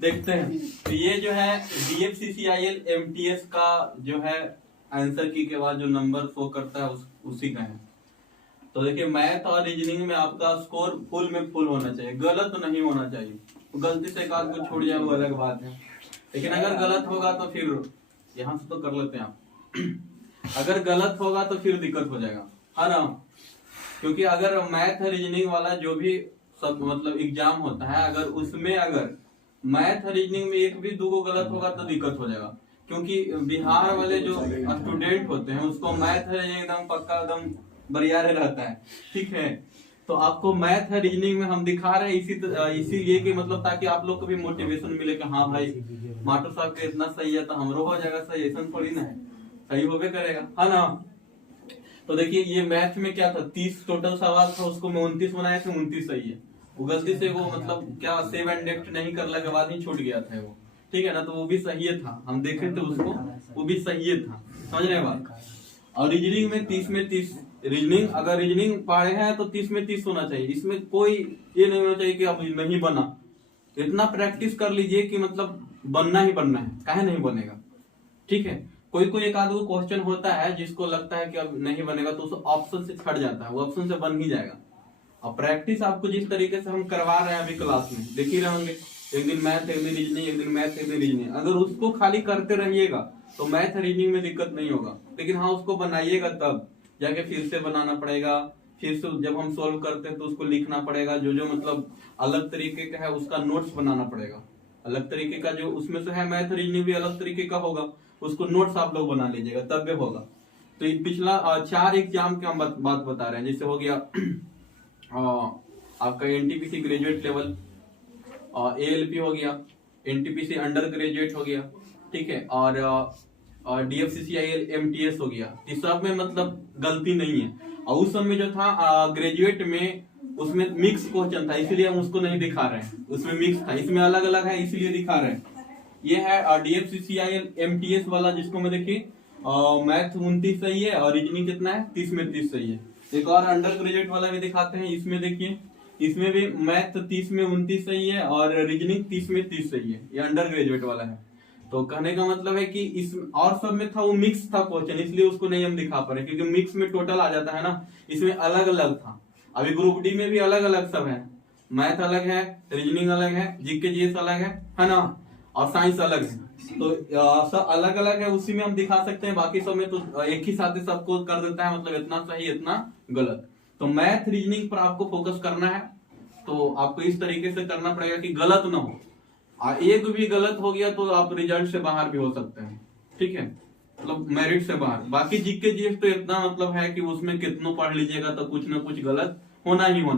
देखते हैं। तो ये जो है DFCCIL MTS का जो है आंसर की के बाद जो नंबर शो करता है उसी का है। तो देखिए मैथ और रीजनिंग में आपका स्कोर फुल में फुल होना चाहिए, गलत नहीं होना चाहिए। तो गलती से एक आध को छोड़ जाए वो अलग बात है, लेकिन अगर गलत होगा तो फिर यहाँ से तो कर लेते हैं आप अगर गलत होगा तो फिर दिक्कत हो जाएगा, है ना। क्योंकि अगर मैथ रीजनिंग वाला जो भी सब मतलब एग्जाम होता है, अगर उसमें अगर मैथ रीजनिंग में एक भी दो गलत होगा तो दिक्कत हो जाएगा। क्योंकि बिहार वाले जो स्टूडेंट होते हैं उसको मैथ एकदम पक्का एकदम बढ़िया रहता है, ठीक है। तो आपको मैथ है रीजनिंग में हम दिखा रहे हैं इसीलिए कि मतलब ताकि आप लोग को भी मोटिवेशन मिले कि हाँ भाई मास्टर साहब के इतना सही है तो हमरो हो जाएगा सही, ऐसा थोड़ी ना है, सही होबे करेगा, है ना। तो देखिए ये मैथ में क्या था, 30 टोटल सवाल था, उसको मैं 29 बनाया था, 29 सही है। वो गलती से वो मतलब क्या सेव एंड डेप्ट नहीं करने के बाद ही छूट गया था वो, ठीक है ना। तो वो भी सही था, हम देखे थे उसको, वो भी सही था, समझ रहे बात। और रीजनिंग में 30 में 30, रीजनिंग अगर रीजनिंग पढ़े हैं तो 30 में 30 होना चाहिए। इसमें कोई ये नहीं होना चाहिए कि अब नहीं बना, इतना प्रैक्टिस कर लीजिए कि मतलब बनना ही बनना है, काहे नहीं बनेगा, ठीक है। कोई कोई एक आध क्वेश्चन होता है जिसको लगता है कि अब नहीं बनेगा तो उस ऑप्शन से छट जाता है, वो ऑप्शन से बन ही जाएगा। अब प्रैक्टिस आपको जिस तरीके से हम करवा रहे हैं अभी क्लास में देख ही रहेंगे, एक दिन मैथ एक दिन रीजनिंग, एक दिन मैथ एक दिन रीजनिंग, अगर उसको खाली करते रहिएगा तो मैथ रीजनिंग में दिक्कत नहीं होगा। लेकिन हाँ उसको बनाइएगा तब जाके फिर से बनाना पड़ेगा, फिर से जब हम सोल्व करते हैं तो उसको लिखना पड़ेगा, जो जो मतलब अलग तरीके का है उसका नोट्स बनाना पड़ेगा, अलग तरीके का जो उसमें से है मैथ रीजनिंग भी अलग तरीके का होगा, उसको नोट्स आप लोग बना लीजिएगा तब भी होगा। तो ये पिछला 4 एग्जाम के हम बात बता रहे हैं, जैसे हो गया आपका NTPC ग्रेजुएट लेवल, ALP हो गया, NTPC अंडर ग्रेजुएट हो गया, ठीक है, और DFCCIL MTS हो गया। इस सब में मतलब गलती नहीं है। और उस समय जो था ग्रेजुएट में उसमें मिक्स क्वेश्चन था, इसलिए हम उसको नहीं दिखा रहे हैं, उसमें मिक्स था, इसमें अलग अलग है इसलिए दिखा रहे हैं। ये है DFCCIL MTS वाला, जिसको मैं देखिए मैथ 29 सही है और रीजनिंग कितना है 30 में 30 सही है। एक और अंडर ग्रेजुएट वाला भी दिखाते हैं, इसमें देखिए इसमें भी मैथ 30 में 29 सही है और रीजनिंग 30 में 30 सही है, ये अंडर ग्रेजुएट वाला है। तो कहने का मतलब है कि इस और सब में था वो मिक्स था क्वेश्चन, इसलिए उसको नहीं हम दिखा पा रहे, क्योंकि मिक्स में टोटल आ जाता है ना, इसमें अलग अलग था। अभी ग्रुप डी में भी अलग अलग सब है, मैथ अलग है, रीजनिंग अलग है, जीके जीएस अलग है ना, और साइंस अलग है। तो सब अलग अलग है, उसी में हम दिखा सकते हैं, बाकी सब में तो एक ही साथ सबको कर देता है, मतलब इतना सही इतना गलत। तो मैथ रीजनिंग पर आपको फोकस करना है, तो आपको इस तरीके से करना पड़ेगा कि गलत ना हो, और एक भी गलत हो गया तो आप रिजल्ट से बाहर भी हो सकते हैं, ठीक है, मतलब मेरिट से बाहर। बाकी जीके जीएस तो इतना मतलब है कि उसमें कितनों पढ़ लीजिएगा तो कुछ ना कुछ गलत होना ही होना है।